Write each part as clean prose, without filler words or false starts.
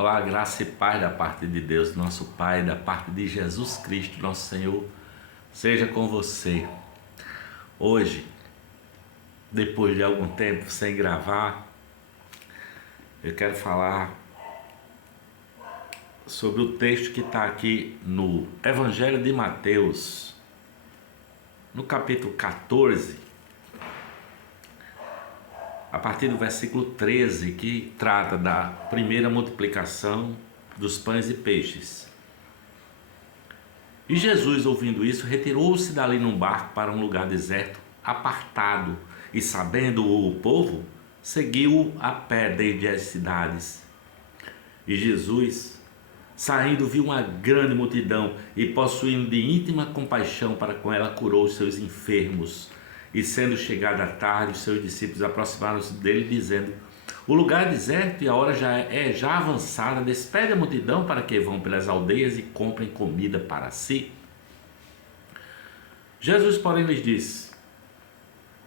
Olá, graça e paz da parte de Deus, nosso Pai, da parte de Jesus Cristo, nosso Senhor, seja com você. Hoje, depois de algum tempo sem gravar, eu quero falar sobre o texto que está aqui no Evangelho de Mateus, no capítulo 14, a partir do versículo 13, que trata da primeira multiplicação dos pães e peixes. E Jesus, ouvindo isso, retirou-se dali num barco para um lugar deserto, apartado, e sabendo o povo, seguiu a pé desde as cidades. E Jesus, saindo, viu uma grande multidão e, possuindo de íntima compaixão para com ela, curou os seus enfermos. E sendo chegada a tarde, os seus discípulos aproximaram-se dele, dizendo: o lugar é deserto e a hora já avançada, despede a multidão para que vão pelas aldeias e comprem comida para si. Jesus, porém, lhes disse: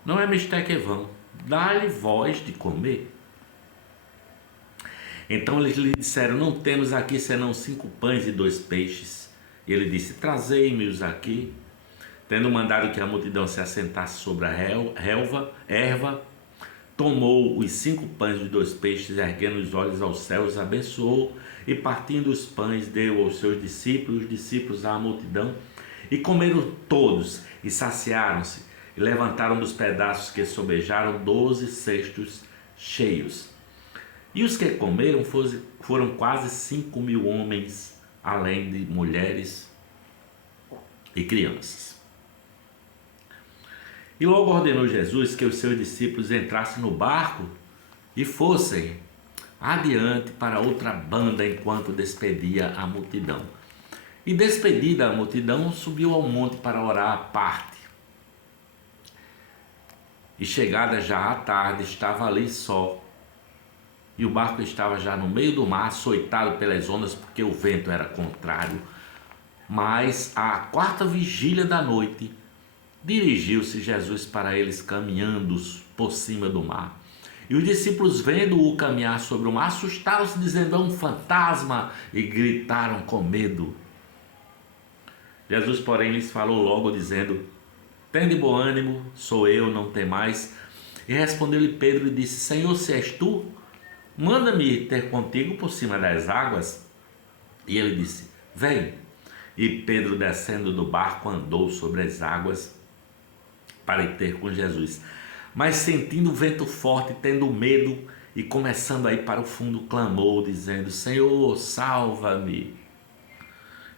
não é mister que vão, dá-lhe vós de comer. Então eles lhe disseram: não temos aqui senão 5 pães e 2 peixes. E ele disse: trazei-me-os aqui. Tendo mandado que a multidão se assentasse sobre a erva, tomou os 5 pães e 2 peixes, erguendo os olhos aos céus, abençoou, e partindo os pães, deu aos seus discípulos, os discípulos à multidão, e comeram todos, e saciaram-se, e levantaram dos pedaços que sobejaram 12 cestos cheios. E os que comeram foram quase 5.000 homens, além de mulheres e crianças. E logo ordenou Jesus que os seus discípulos entrassem no barco e fossem adiante para outra banda enquanto despedia a multidão. E despedida a multidão, subiu ao monte para orar à parte. E chegada já à tarde, estava ali só. E o barco estava já no meio do mar, açoitado pelas ondas, porque o vento era contrário. Mas à 4ª vigília da noite, dirigiu-se Jesus para eles caminhando por cima do mar. E os discípulos, vendo-o caminhar sobre o mar, assustaram-se, dizendo: é um fantasma, e gritaram com medo. Jesus, porém, lhes falou logo, dizendo: tende bom ânimo, sou eu, não temais. E respondeu-lhe Pedro e disse: Senhor, se és tu, manda-me ter contigo por cima das águas. E ele disse: vem. E Pedro, descendo do barco, andou sobre as águas para ir ter com Jesus. Mas sentindo o vento forte, tendo medo e começando a ir para o fundo, clamou, dizendo: Senhor, salva-me.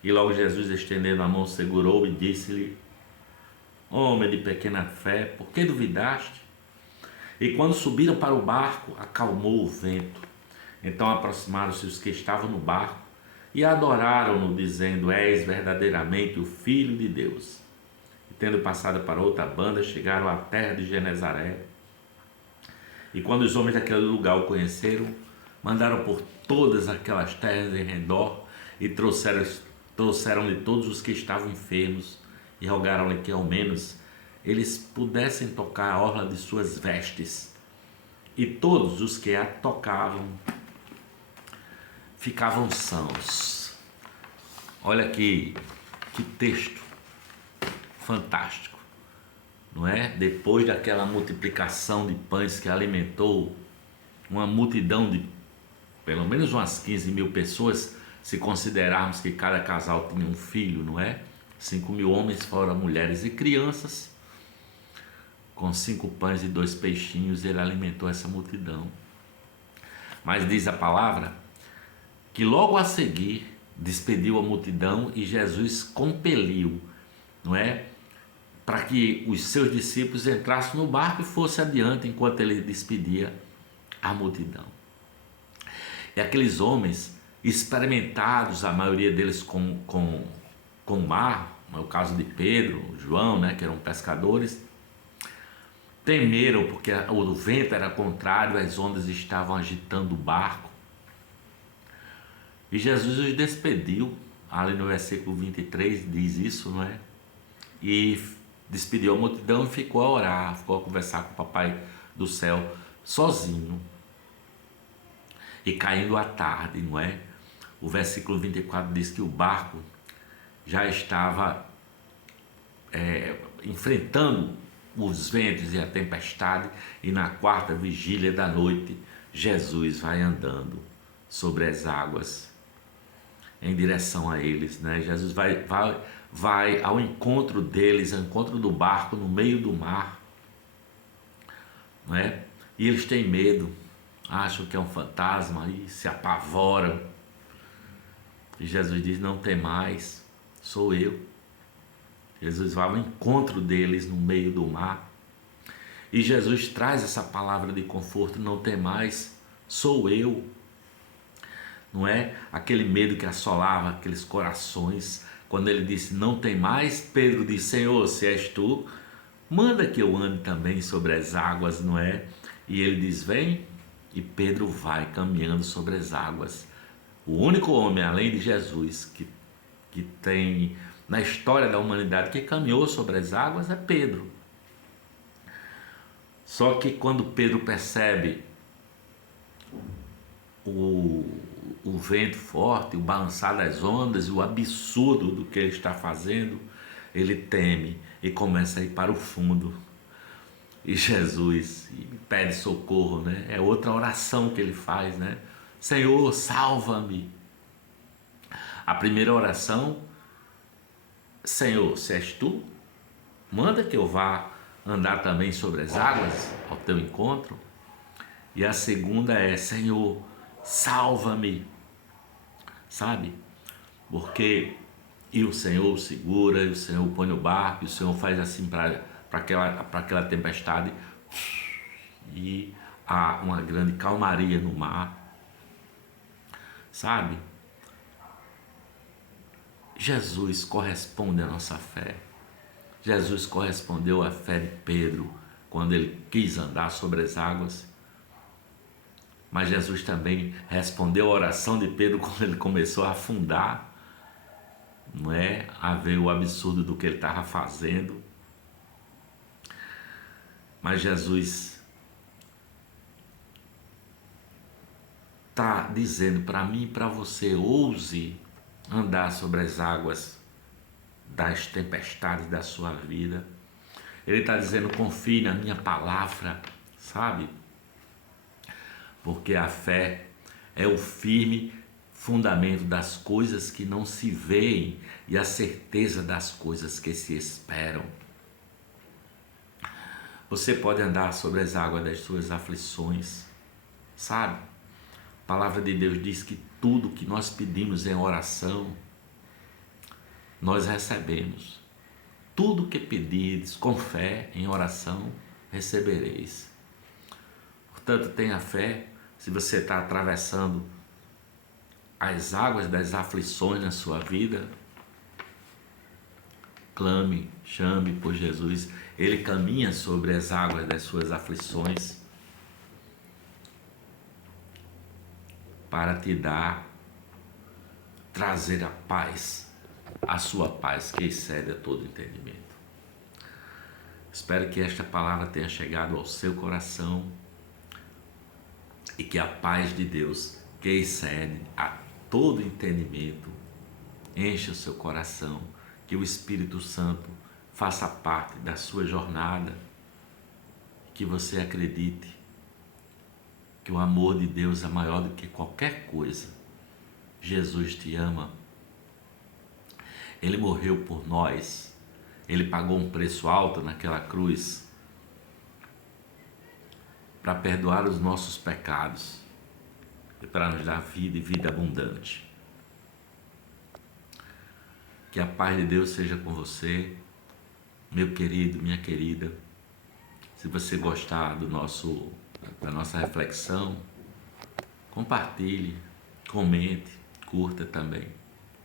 E logo Jesus, estendendo a mão, segurou e disse-lhe: homem de pequena fé, por que duvidaste? E quando subiram para o barco, acalmou o vento. Então aproximaram-se os que estavam no barco e adoraram-no, dizendo: és verdadeiramente o Filho de Deus. E tendo passado para outra banda, chegaram à terra de Genezaré. E quando os homens daquele lugar o conheceram, mandaram por todas aquelas terras em redor e trouxeram-lhe todos os que estavam enfermos e rogaram-lhe que ao menos eles pudessem tocar a orla de suas vestes. E todos os que a tocavam ficavam sãos. Olha que texto fantástico, não é? Depois daquela multiplicação de pães que alimentou uma multidão de pelo menos umas 15.000 pessoas, se considerarmos que cada casal tinha um filho, não é? 5.000 homens, fora mulheres e crianças. Com 5 pães e 2 peixinhos, ele alimentou essa multidão. Mas diz a palavra que logo a seguir despediu a multidão e Jesus compeliu, não é, para que os seus discípulos entrassem no barco e fossem adiante enquanto ele despedia a multidão. E aqueles homens experimentados, a maioria deles com o mar, é o caso de Pedro, João, né, que eram pescadores, temeram porque o vento era contrário, as ondas estavam agitando o barco. E Jesus os despediu, ali no versículo 23 diz isso, não é? E despediu a multidão e ficou a orar, ficou a conversar com o Papai do Céu sozinho. E caindo a tarde, não é? O versículo 24 diz que o barco já estava enfrentando os ventos e a tempestade, e na quarta vigília da noite, Jesus vai andando sobre as águas em direção a eles, né? Jesus vai ao encontro deles, ao encontro do barco no meio do mar, não é? E eles têm medo, acham que é um fantasma e se apavoram. E Jesus diz: não tem mais, sou eu. Jesus vai ao encontro deles no meio do mar. E Jesus traz essa palavra de conforto: não tem mais, sou eu. Não é aquele medo que assolava aqueles corações. Quando ele disse: não tem mais, Pedro disse: Senhor, se és tu, manda que eu ande também sobre as águas, não é? E ele diz: vem. E Pedro vai caminhando sobre as águas. O único homem, além de Jesus, que tem na história da humanidade que caminhou sobre as águas é Pedro. Só que quando Pedro percebe o vento forte, o balançar das ondas e o absurdo do que ele está fazendo, ele teme e começa a ir para o fundo. E Jesus pede socorro, né? É outra oração que ele faz, né? Senhor, salva-me. A primeira oração: Senhor, se és tu, manda que eu vá andar também sobre as águas ao teu encontro. E a segunda é: Senhor, salva-me. Sabe? Porque e o Senhor o segura, e o Senhor põe no barco, e o Senhor faz assim para aquela tempestade, e há uma grande calmaria no mar. Sabe? Jesus corresponde à nossa fé. Jesus correspondeu à fé de Pedro quando ele quis andar sobre as águas. Mas Jesus também respondeu a oração de Pedro quando ele começou a afundar, não é? A ver o absurdo do que ele estava fazendo. Mas Jesus está dizendo para mim e para você: ouse andar sobre as águas das tempestades da sua vida. Ele está dizendo: confie na minha palavra, sabe? Porque a fé é o firme fundamento das coisas que não se veem e a certeza das coisas que se esperam. Você pode andar sobre as águas das suas aflições, sabe? A palavra de Deus diz que tudo que nós pedimos em oração, nós recebemos. Tudo que pedires com fé em oração, recebereis. Portanto, tenha fé. Se você está atravessando as águas das aflições na sua vida, clame, chame por Jesus. Ele caminha sobre as águas das suas aflições para te trazer a paz, a sua paz que excede a todo entendimento. Espero que esta palavra tenha chegado ao seu coração e que a paz de Deus, que excede a todo entendimento, encha o seu coração, que o Espírito Santo faça parte da sua jornada, que você acredite que o amor de Deus é maior do que qualquer coisa. Jesus te ama. Ele morreu por nós. Ele pagou um preço alto naquela cruz para perdoar os nossos pecados e para nos dar vida e vida abundante. Que a paz de Deus seja com você, meu querido, minha querida. Se você gostar da nossa reflexão, compartilhe, comente, curta também,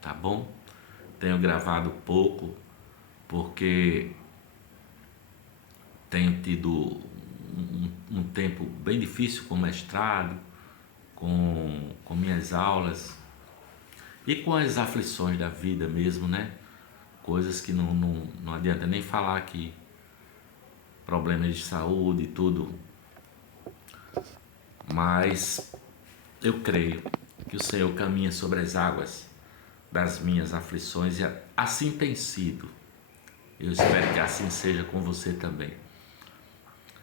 tá bom? Tenho gravado pouco porque tenho tido um tempo bem difícil com o mestrado, com minhas aulas e com as aflições da vida mesmo, né? Coisas que não adianta nem falar aqui, problemas de saúde e tudo, mas eu creio que o Senhor caminha sobre as águas das minhas aflições e assim tem sido. Eu espero que assim seja com você também.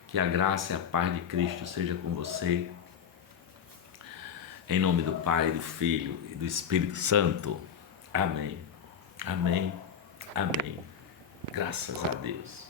Que a graça e a paz de Cristo seja com você. Em nome do Pai, do Filho e do Espírito Santo. Amém. Amém. Amém. Graças a Deus.